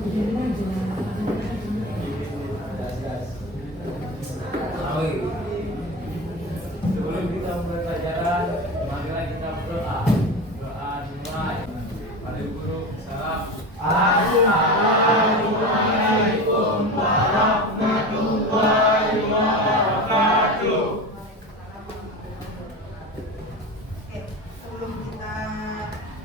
Sebelum kita mulai pelajaran, marilah kita berdoa. Doa dimulai. Mari guru, salam. Assalamualaikum warahmatullahi wabarakatuh. Oke, sebelum kita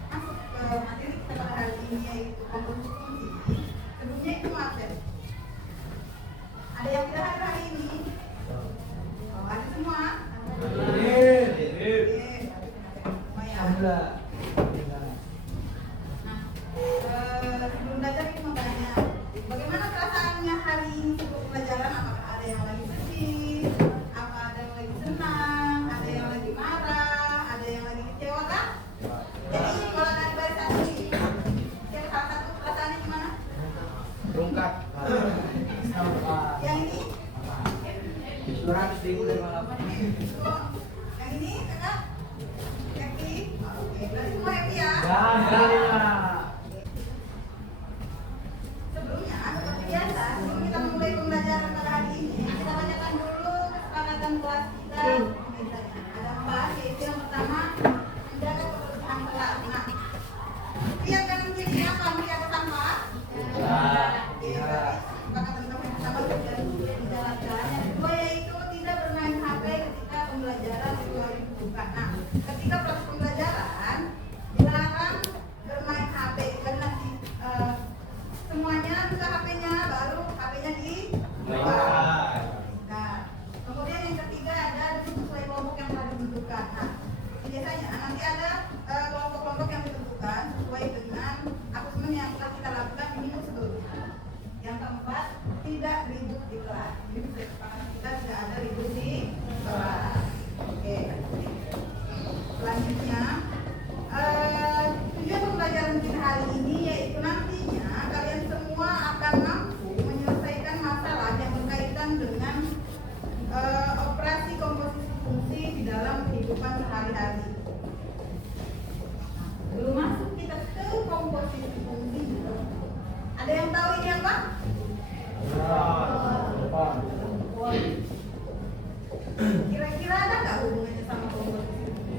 masuk ke materi kita pada hari ini yaitu komposisi fungsi, sebelumnya itu absen. Ada yang tidak hadir hari ini? Oh, ada semua? Hadir. Semua ya. Nah, sebelum belajar kita mau tanya, bagaimana perasaannya hari ini sebelum pelajaran? Apakah ada yang lagi sedih? Apa ada yang lagi senang? Ada yang lagi marah? Ada yang lagi kecewa kah? Jadi kalau dari barisan ini, yang salah satu perasaannya gimana? Rungkat. Yang ini? Surat seribu dari malam. Yang ini kakak? Happy? Oke, berarti semua happy ya? Sebelumnya, seperti biasa, sebelum kita memulai pembelajaran pada hari ini, kita bacakan dulu kesepakatan kelas kita. Ada 4, yaitu yang pertama, menjaga kebersihan kelas. Nah, lihat kanan kiri apa? Menjaga sampah? Oke, berarti kesepakatan kita yang pertama sudah dijalankan. Yang kedua yaitu tidak bermain HP ketika pembelajaran itu hari dibuka. Nah, ketika proses pembelajaran dilarang bermain HP karena nanti semuanya buka HP-nya, baru HP-nya dibuka. Nah, kemudian yang ketiga ada duduk sesuai kelompok yang telah ditentukan. Nah, biasanya nanti ada kelompok-kelompok yang ditentukan sesuai dengan asesmen yang telah kita lakukan minggu sebelumnya. Yang keempat, tidak ribut di kelas. Jadi kesepakatan kita tidak ada ribut di kelas. Oke. Selanjutnya, tujuan pembelajaran kita hari ini yaitu nantinya kalian semua akan mampu menyelesaikan masalah yang berkaitan dengan operasi komposisi fungsi di dalam kehidupan sehari-hari. Belum masuk kita ke komposisi fungsi dulu. Ada yang tahu ini apa? Kira-kira ada nggak hubungannya sama komposisi fungsi?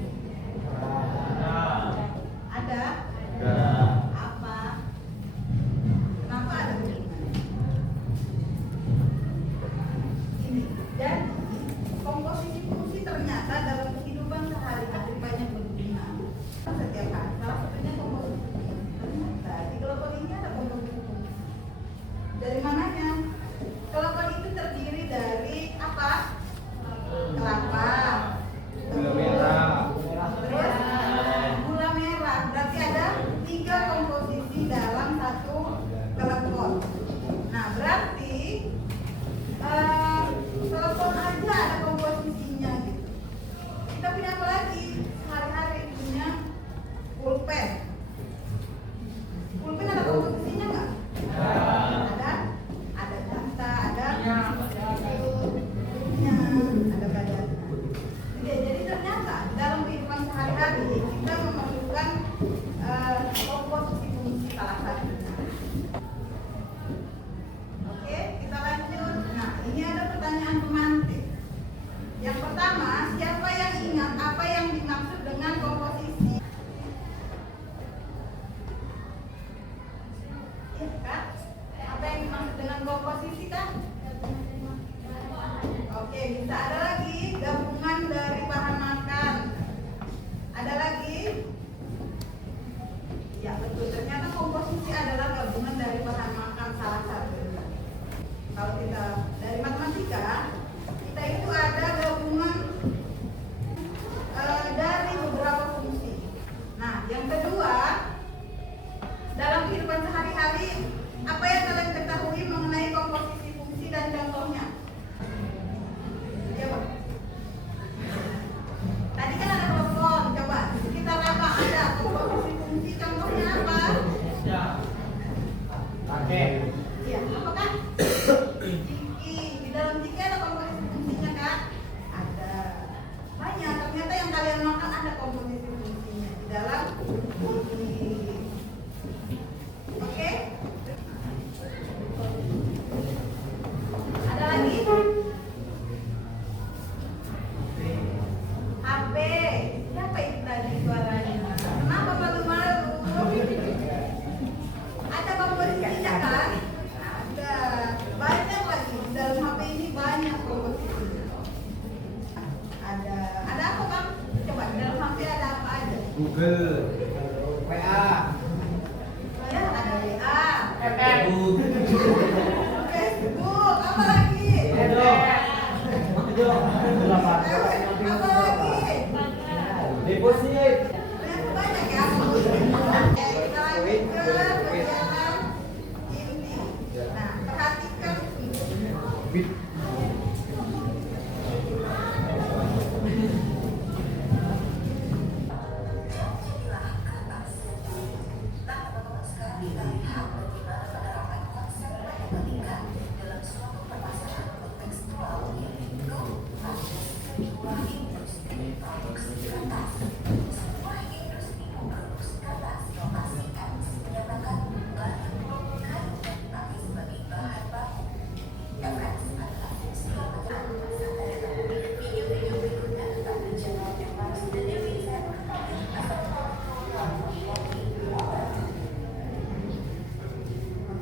Ada? Apa? Kenapa ada hubungannya? Ini, jadi komposisi fungsi ternyata dalam kehidupan sehari-hari banyak berguna. Setiap hari, salah satunya komposisi fungsi. Ternyata di kelompok ini ada komposisi fungsi. Dari mananya? Kelompok itu terdiri dari apa? Kelapa, Gula merah. terus gula merah. Berarti ada 3 komposisi dalam satu telepon. Nah, berarti telepon aja ada komposisinya gitu. Kita punya apa lagi? Sehari-hari punya pulpen. Pulpen ada komposisinya nggak? Ada. Ada data, ada hurufnya, ada badannya. Jadi ternyata dalam kehidupan sehari-hari kita memerlukan komposisi fungsi salah satunya. Oke, kita lanjut. Nah, ini ada pertanyaan pemantik. Yang pertama, siapa yang ingat apa yang dimaksud dengan komposisi? Iya, Kak? Apa yang dimaksud dengan komposisi, Kak? Oke, bisa. Ada lagi gabungan dari bahan makan. Ada lagi? Ya, betul. Ternyata komposisi adalah gabungan dari bahan makan salah satunya. Kalau kita dari matematika, kita itu ada gabungan dari beberapa fungsi. Nah, yang kedua, dalam kehidupan sehari-hari, apa yang kalian ketahui mengenai komposisi fungsi dan contohnya? Coba. Tadi kan ada telepon, coba kita apa ada komposisi fungsi contohnya apa? Oke. Iya, apakah? Ciki, di dalam ciki ada komposisi fungsinya Kak? Ada. Banyak, ternyata yang kalian makan ada komposisi fungsinya di dalam ciki. Oke? Google. WA. Ya, ada WA. Facebook. Facebook, apa lagi? Apa lagi? Deposit. Banyak ya. Oke, kita lanjut ke perjalanan inti. Nah, perhatikan ini.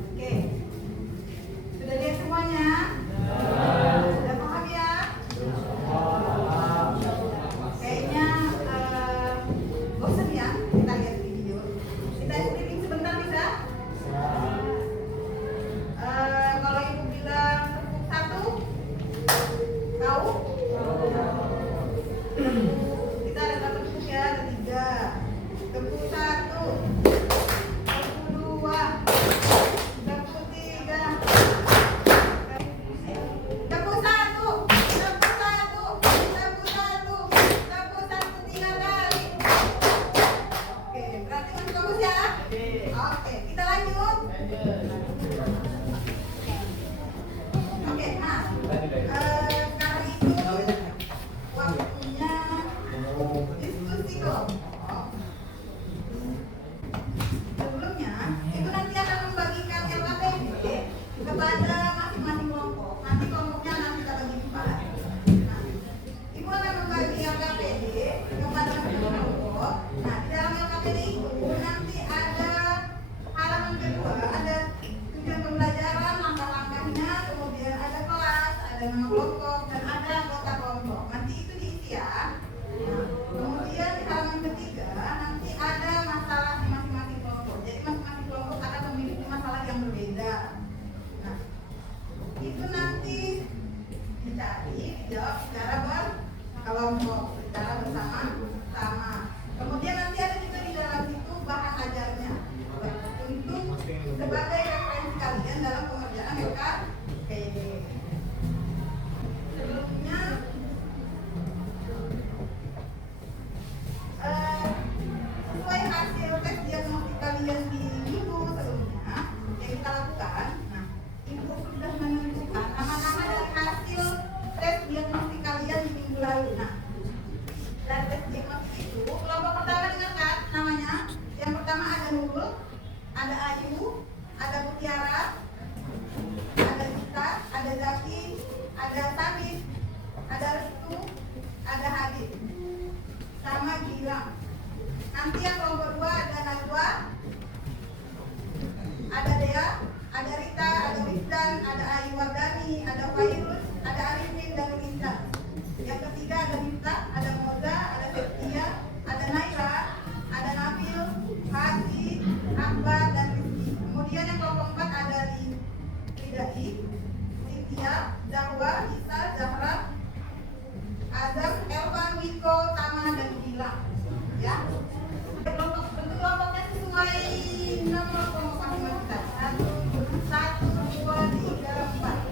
Oke. Sudah lihat semuanya? Sudah paham ya? Kayaknya bosan ya kita lihat video. Kita streaming sebentar bisa? Kalau ibu bilang tepuk satu, tahu? Kita ada berapa tepuk ya? Ada 3. Tepuk 1, tepuk 2, tepuk 3. Tepuk 1, tepuk 1, tepuk 1, tepuk 1 3 kali. Oke, berarti masih bagus ya? Oke, kita lanjut. Oke, nah, karena itu waktunya diskusi kelompok. Sebelumnya, itu nanti akan membagikan LKPD kepada masing-masing kelompok. Nanti kelompoknya nanti kita bagi 4. Nah, ibu akan membagi LKPD kepada masing-masing kelompok. Nah, di dalam LKPD itu nanti ada halaman kedua, ada tujuan pembelajaran, langkah-langkahnya, kemudian ada kelas, ada nama kelompok, dan ada anggota kelompok. Nanti itu diisi ya. Nah, kemudian di halaman ketiga nanti ada masalah di masing-masing kelompok. Jadi masing-masing kelompok akan memiliki masalah yang berbeda. Nah, itu nanti dicari, dijawab secara berkelompok, secara bersama-sama. Kemudian nanti ada juga di dalam situ bahan ajarnya untuk sebagai referensi kalian dalam pengerjaan LKPD. Sebelumnya sesuai hasil tes diagnostik kalian di minggu sebelumnya yang kita lakukan, nah ibu sudah menentukan nama-nama dari hasil tes diagnostik kalian di minggu lalu. Nah, dari tes diagnostik itu kelompok pertama dengarkan namanya. Yang pertama ada Nurul, ada Ayu, ada Mutiara, ada Gita, ada Zaki, ada Sabit, ada Restu, ada Hadid, sama Gilang. Nanti yang kelompok 2 ada Najwa, ada Dea, ada Rita, ada Wisdan, ada Ayu Wardani, ada Fairuz, ada Arifin dan Risa. Yang ketiga ada Miftah, ada Moza, ada Septia, ada Naira, ada Nabil, Haji, Akbar dan Rizky. Kemudian yang kelompok 4 ada Ridai, Cynthia, Zahwa, Isa, Zahra, Azam, Elvan, Wiko, Tama dan Gilang. Ya. Bentuk kelompoknya sesuai nama kelompok masing-masing. 1, 2, 3, 4.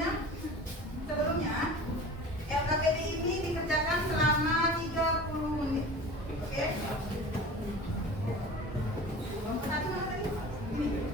sebelumnya LKPD ini dikerjakan selama 30 menit. Oke? Satu mana tadi? Ini.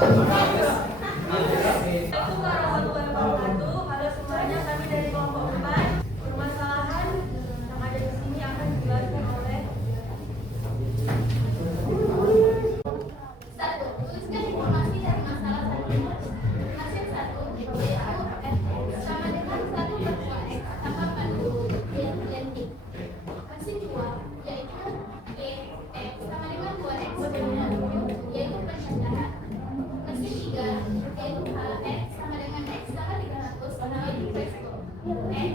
Assalamualaikum warahmatullahi wabarakatuh. Halo semuanya, kami dari kelompok 4. Permasalahan yang ada di sini akan dijelaskan oleh Satu, tuliskan informasi dari masalah tadi. Hasil satu, yaitu F sama dengan 1/2x tambah 40 identik. Hasil dua, yaitu X sama dengan 2x dengan 7, yaitu pencandaan. Hasil tiga, yaitu X sama dengan X sama 300, yaitu vekstor. X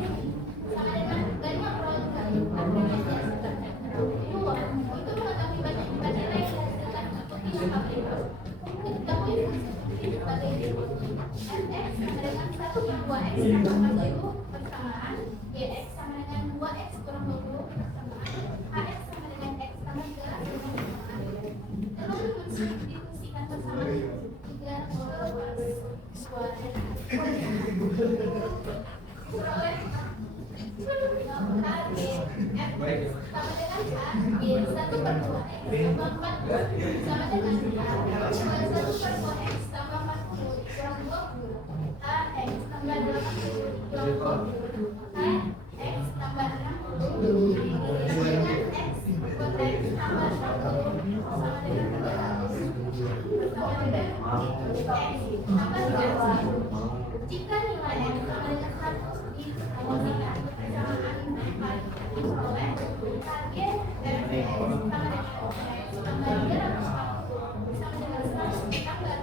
sama dengan ganda produk kali artinya dihasilkan. Dua, untuk mengetahui banyak nilai yang dihasilkan mengikuti lambang berikut. Ketahui fungsi sebagai berikut. Fx sama dengan 1/2x tambah 40 persamaan, Gx sama dengan 2x kurang 20 persamaan, Hx sama dengan x tambah 300 persamaan. Telur difungsikan bersama 3 peroleh H, G, F sama dengan H, G 1/2x tambah 40 sama dengan H 1/2x tambah 40 kurang 20, H, X tambah 80 kurang 20, H, X tambah 60 sama dengan X buat X tambah 60 sama dengan 300 sama dengan X tambah 30. Jika nilai X sama dengan 100 dikomodikan persamaan diperoleh target F sama dengan X tambah 340 sama dengan 100 tambah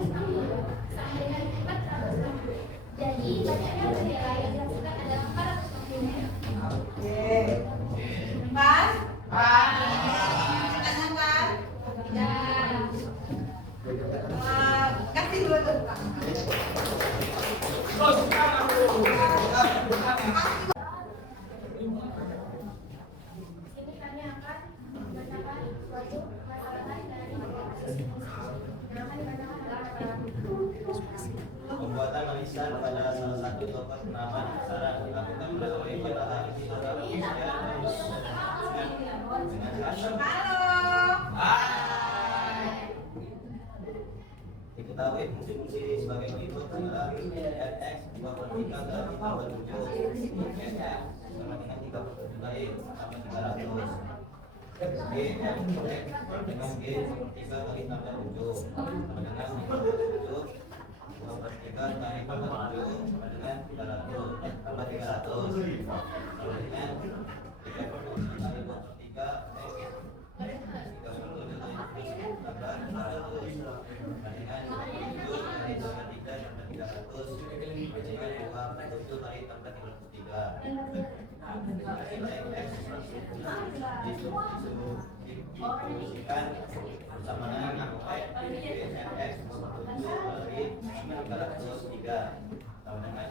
360 sama dengan 460. Jadi banyaknya nilai yang dihasilkan adalah 460. Oke. Pas? Tangan kan? Dan Kasih dulu tuh, Kak. sini kami akan membacakan suatu permasalahan dari kasus yang akan dibacakan adalah Pembuatan manisan pada salah satu toko penamaan aksara dilakukan melalui pada hari dengan hasil diketahui fungsi-fungsi sebagai berikut adalah Fx 2/3 dari tambah 7, Fx sama dengan 3/7 lain tambah 300, G F dengan G 1/3 kali tambah 7 sama dengan 57, 2/3 kali tambah 7 sama dengan 300 tambah 300 sama dengan 3/7 kali 2/3 difungsikan bersama dengan Fx 303 sama dengan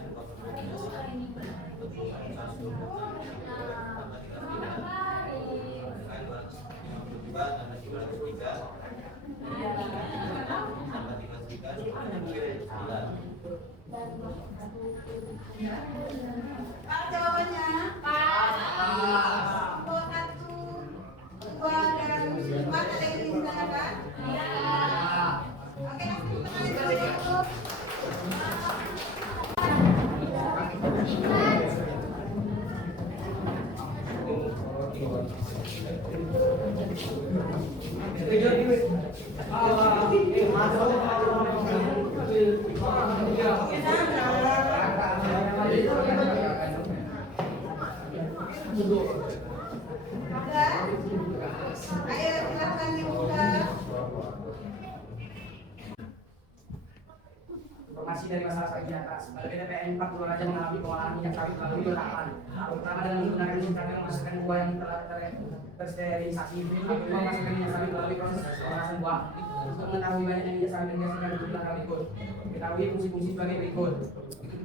Pak, jawabannya? Untuk 1, 2, dan 4 ada yang ingin ditanyakan? Oke, kasih pertanyaan dulu. Ada? Ayo silakan dibuka. Informasi dari masalah sawit di atas. Pada PTPN 4 Pulau Raja mengalami pengolahan minyak sawit melalui 2 tahapan. Pertama dengan menggunakan mesin cakar memasukkan buah yang telah tersterilisasi. Kedua memasukkan minyak sawit melalui proses pemanasan buah. Untuk mengetahui banyaknya minyak sawit yang dihasilkan jumlah berikut. Ketahui fungsi-fungsi sebagai berikut.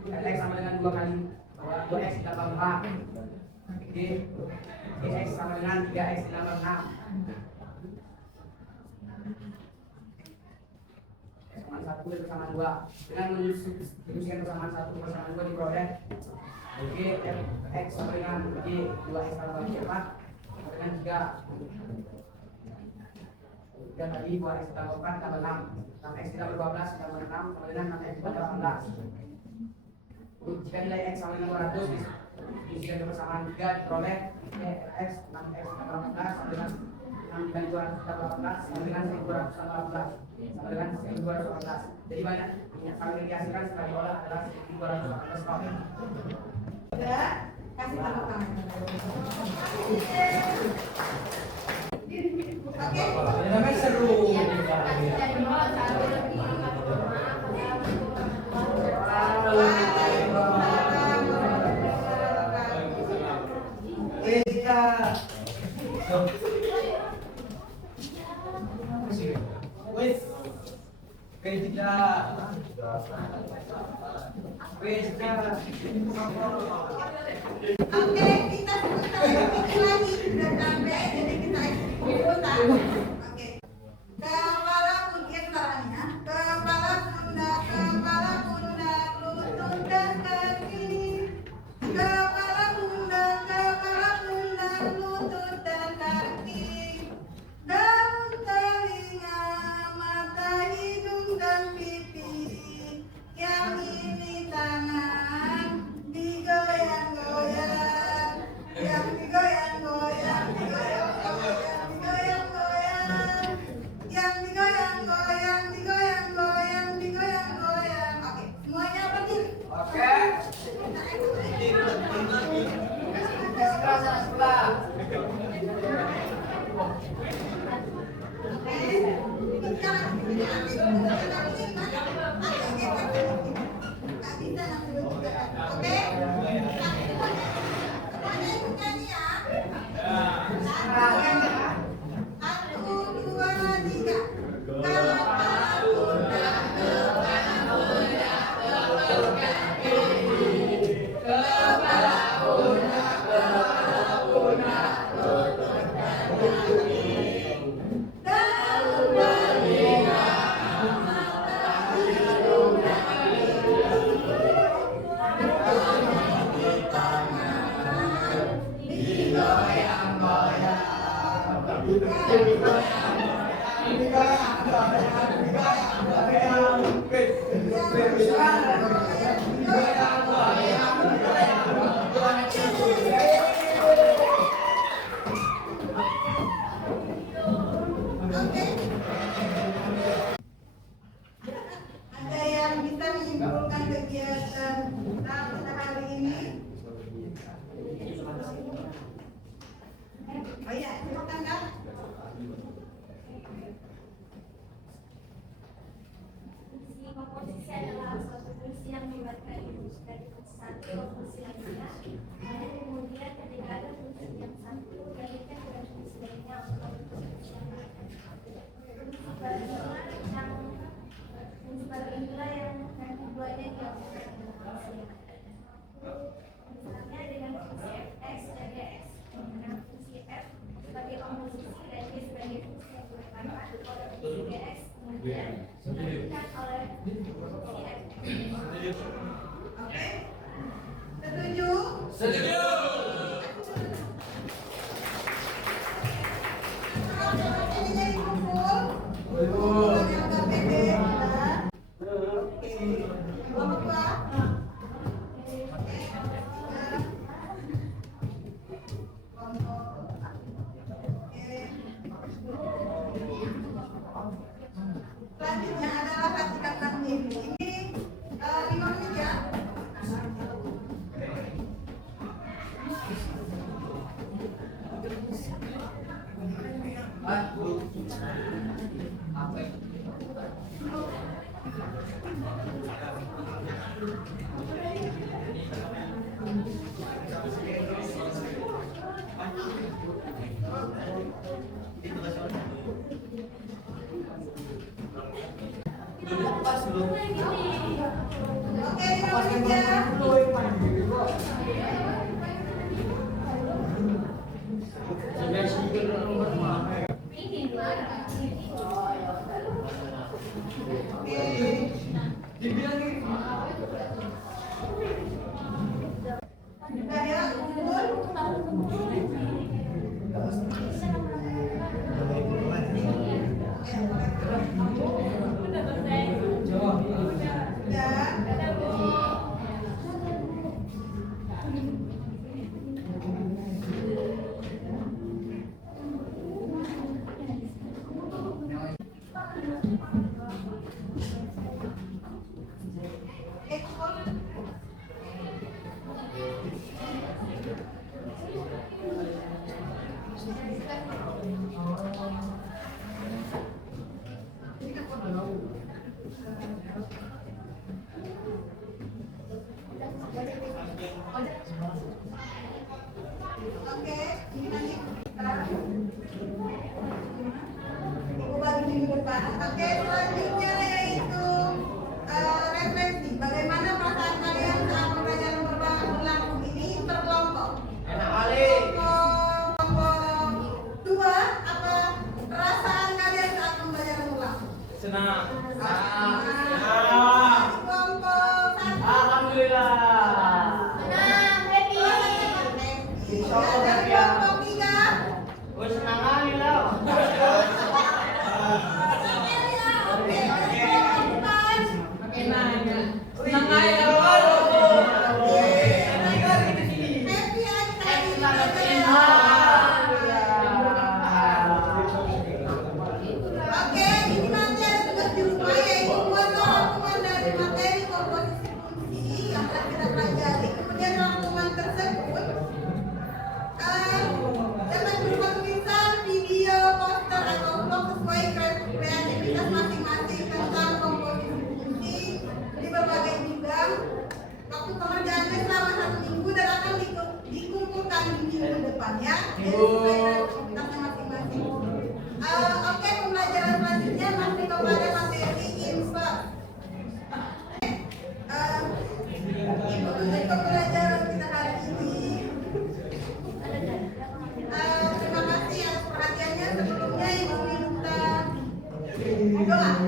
Fx sama dengan 2 kali 2x ditambah 4. Gx sama dengan 3x ditambah 6. Persamaan 1 dan persamaan 2 dengan mendistribusikan persamaan 1 ke persamaan 2 diperoleh G Fx sama dengan G 2x tambah 4 sama dengan 3. Kemudian tadi 2x ditambahkan tambah 6. 6x ditambah 12 tambah 6 sama dengan 6x ditambah 18. Jika nilai x sama dengan 200 diisikan kebersamaan 3 diperoleh x 6x tambah 18 sama dengan 6 dikali 200 tambah 18 sama dengan 1218 sama dengan 1218. Jadi banyak yang kami dihasilkan setelah diolah adalah 1218 ton. Udah, kasih tepuk tangan. Oke. Namanya seru. Wes. Ketika Oke, kita bikin lagi udah sampai, jadi kita ikutan. Oke. Kepala pundak caranya. Kepala pundak, lutut dan kaki. Kepala pundak, lutut dan kaki. Daun telinga, mata, hidung dan pipi. Yang ini tangan digoyang-goyang, yang digoyang-goyang, yang digoyang-goyang, digoyang-goyang. Oke, semuanya berdiri. Oke. Ada yang bisa menyimpulkan kegiatan kita hari ini? Oh iya, silakan Kak. Fungsi komposisi adalah suatu fungsi yang melibatkan dari satu fungsi lainnya. Lalu kemudian ketika ada fungsi yang satu dialihkan dengan fungsi lainnya untuk fungsi yang lain. Fungsi baru inilah yang keduanya dialihkan dengan fungsi yang lain. Misalnya dengan fungsi fx dan dx, dengan fungsi f sebagai komposisi dan y sebagai fungsi yang digunakan oleh fungsi dx kemudian dilanjutkan oleh fungsi f. Oke. Setuju? Setuju. Ini jadi kumpul. Kumpul yang agak pendek. Oke. Yang kedua. Selanjutnya adalah kasihkan takdir. Ini 5 menit ya. Oke, 5 menit ya. Udah ya, kumpul. ya. Jadi sesuai dengan aktivitasnya masing-masing. Oke, pembelajaran selanjutnya masih kepada materi info. Ibu untuk pembelajaran kita hari ini. Terima kasih atas perhatiannya. Sebelumnya Ibu minta doa.